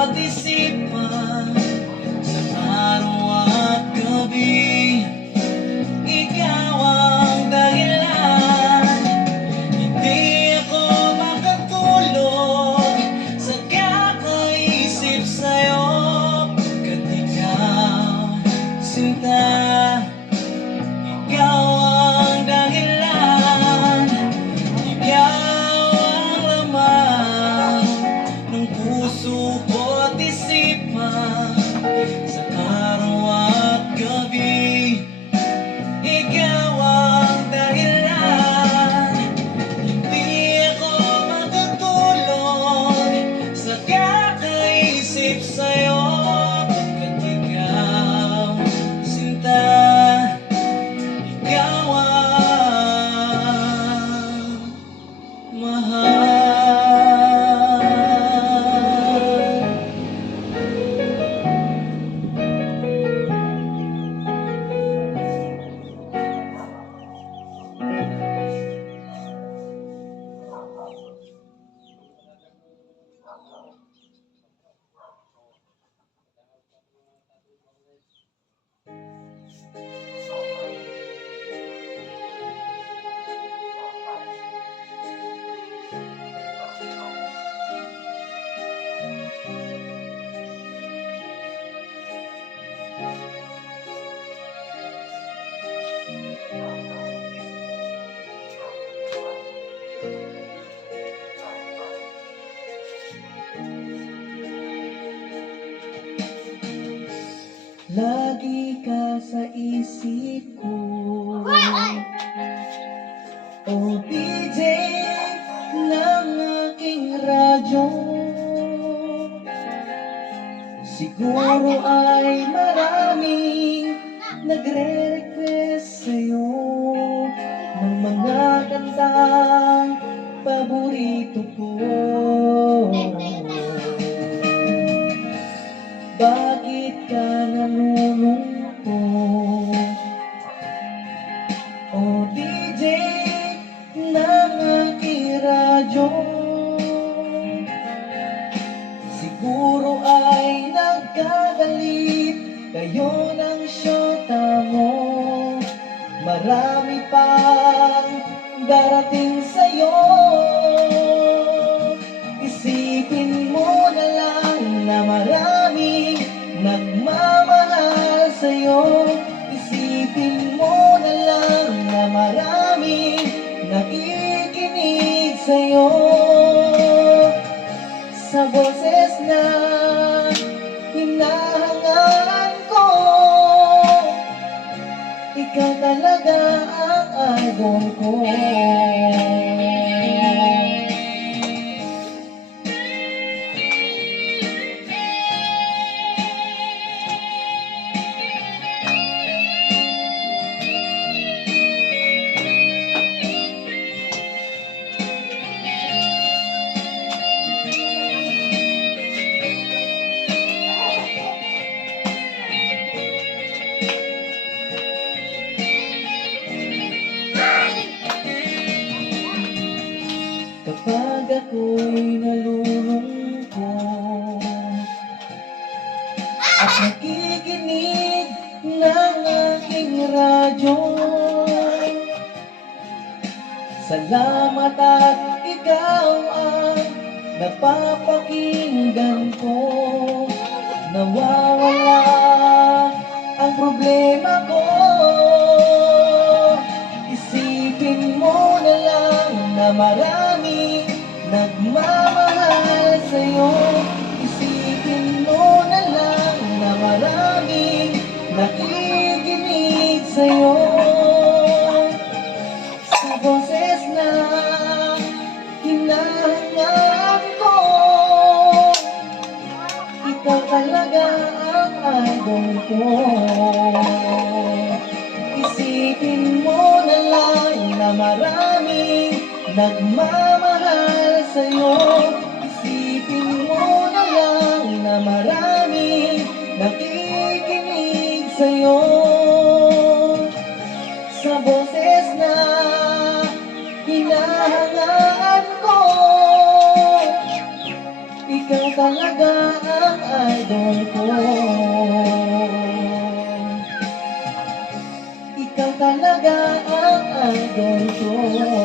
at isipan sa araw at gabi. Ikaw ang dahilan, hindi ako makatulog sa kakaisip sa'yo. Kat ikaw, sinta, ikaw ang dahilan, ikaw ang laman ng puso ko't isipan sa araw at gabi. Ikaw ang dahilan, hindi ako matutulog sa kakaisip sa'yo. Kat ikaw, sinta, ikaw ang mahal. Lagi ka sa isip ko, o DJ ng aking radyo. Siguro ay maraming nagre-request sa'yo ng mga kantang paborito ko. Bakit ka nalulungkot, o DJ ng aking radyo? Siguro ay nagkagalit kayo ng syota mo. Marami pang darating sa'yo. Isipin mo na lang na maraming nagmamahal sa'yo. Isipin mo na lang na maraming nakikinig sa'yo. Sa boses na hinahangaan ko, ikaw talaga ang idol ko. Kapag ako'y nalulungkot at nakikinig ng aking radyo, salamat at ikaw ang napapakinggan ko. Nawawala ang problema ko. Isipin mo na lang na maraming nagmamahal sa'yo. Isipin mo na lang na maraming nakikinig sa'yo. Sa boses na hinahangaan ko, ikaw talaga ang idol ko. Isipin mo na lang na maraming nagmamahal sa'yo. Isipin mo na lang na maraming nakikinig sa'yo. Sa boses na hinahangaan ko, ikaw talaga ang idol ko. Ikaw talaga ang idol ko.